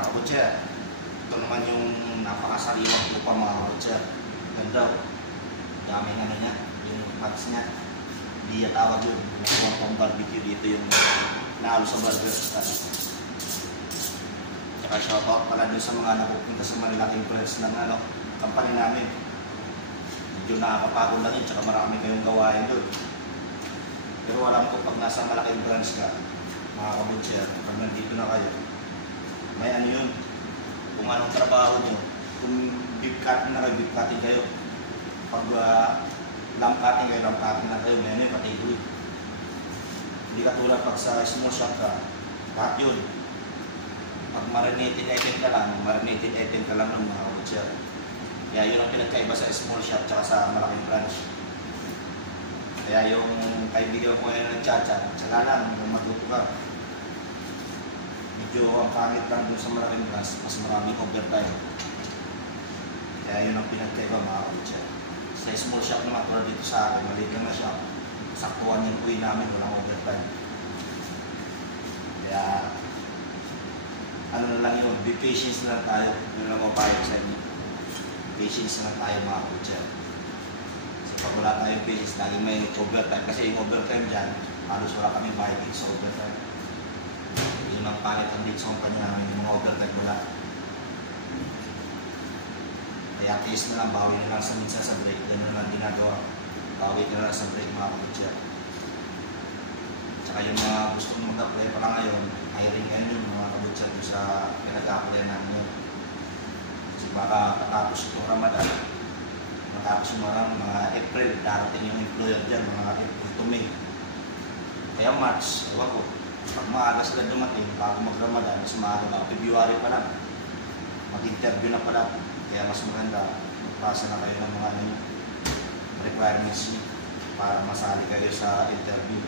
mga kabutser. Ito naman yung napakasariwang lupa mga kabutser. Ganda o. Daming ano niya, yung pats niya. Hindi yan tawag yun. Yung pang barbecue dito yung naalo sa burger. Tsaka shoutout pala doon sa mga napupunta sa malalaking friends ng company namin. Medyo nakakapagod lang yun, tsaka marami kayong gawain doon. Pero alam ko pag nasa malaking branch ka, mga kabutser, pag nandito na kayo, may ano yun, kung anong trabaho nyo, kung beef cutting na kayo, beef cutting kayo. Pag lamb cutting kayo, lamb cutting na kayo, may ano yung category. Hindi katulad pag sa small shop ka, lahat yun. Pag marinated item ka lang ng mga kabutser. Kaya yun ang pinagkaiba sa small shop tsaka sa malaking branch. Kaya yung kaibigan ko ngayon nag-chat-chat, tsaka lang, kung matuto ka. Medyo ang pangit lang dun sa malaking branch, mas maraming overtime. Kaya yun ang pinagkaiba mga kabutser. Sa small shop naman, tulad dito sa akin, maliit lang na shop, saktuhan yung uwi namin, walang overtime. Kaya, ano na lang yun, be patience na lang tayo, yun lang ang payo sa inyo. Patience na lang tayo mga kabutser. Pag wala tayong patience, lagi may overtime. Kasi yung overtime dyan, halos wala kami makikita sa overtime. Yun ang pangit ang dito sa kumpanya namin, yung mga overtime wala. Kaya tiis na lang, bawi na lang sa minsan sa break. Ganun lang ginagawa. Bawi ka na lang sa break mga kabutser. Tsaka yung mga gusto mong mag-apply pa lang ngayon, hiring ngayon yung mga kabutser sa pinag-apply namin yun. Kasi baka katapos itong Ramadan, matapos yung mga April, darating yung employer dyan, mga April to May. Kaya March, ewan ko, pag maaga sila dumating, bago mag-Ramadan, mas maaga na, February pa lang, mag-interview na pala. Kaya mas maganda, magpasa na kayo ng mga requirements para masali kayo sa interview.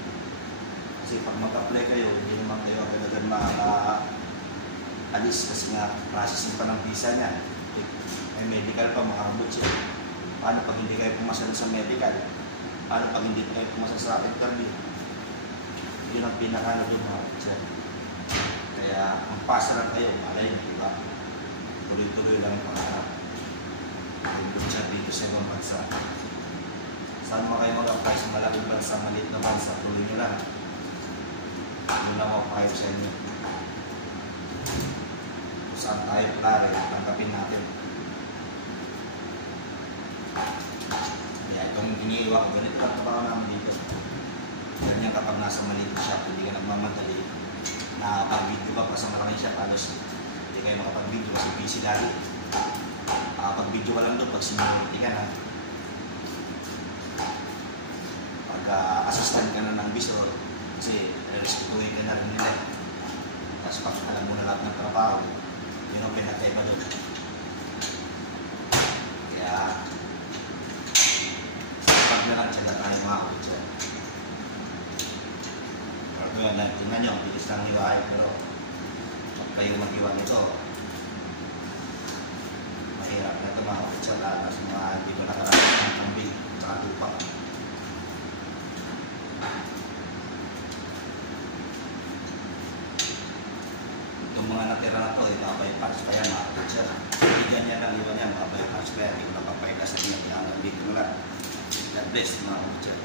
Kasi pag mag-apply kayo, hindi naman kayo agad-agad makaka-alis kasi nga processing pa ng visa niya. May medical pa, makakabutsin. Paano pag hindi kayo pumasa sa medical? Paano pag hindi kayo pumasa sa interview? Yun ang pinakano doon mga kabutsin. Kaya magpasa lang kayo, malay nyo, diba? Tuloy-tuloy lang yung pangarap. Yung kabutsin dito sa ibang bansa. Saan mo kayo mag-apply sa malaking bansa, maliit na bansa, tuloy nyo lang. Yun lang ako payo sa inyo. Kung saan tayo plare, tangkapin natin. Kaya itong iniiwa ko, ganito ang trabaho namin dito. Ganyan kapag nasa maliit na shop, hindi ka nagmamadali. Nakapag-video ka pa sa malaking shop, halos hindi kayo makapag-video kasi busy lagi. Nakapag-video ka lang doon pag sinunod ka na. Pag-assistant ka na ng visor, kasi respetuhin ka na rin nila. Tapos pag alam mo na lahat ng trabaho, yun ang pinakaiba doon. Kaya, pag na lang sila tayo mga kabutser. Pero yun, tingnan nyo, bilis lang hiwain, pero pag kayo mag-iwa nito, mahirap na ito mga kabutser, lalo sa mga hindi mo nakarating ng kambing, tsaka tupak. Itong mga natira na ito, babay parts pa yan mga kabutser. Bigyan niya ng iwan yan, babay parts pa yan, hindi ko napapakita sa inyo, yan ang dito na lang. God bless mga kabutser.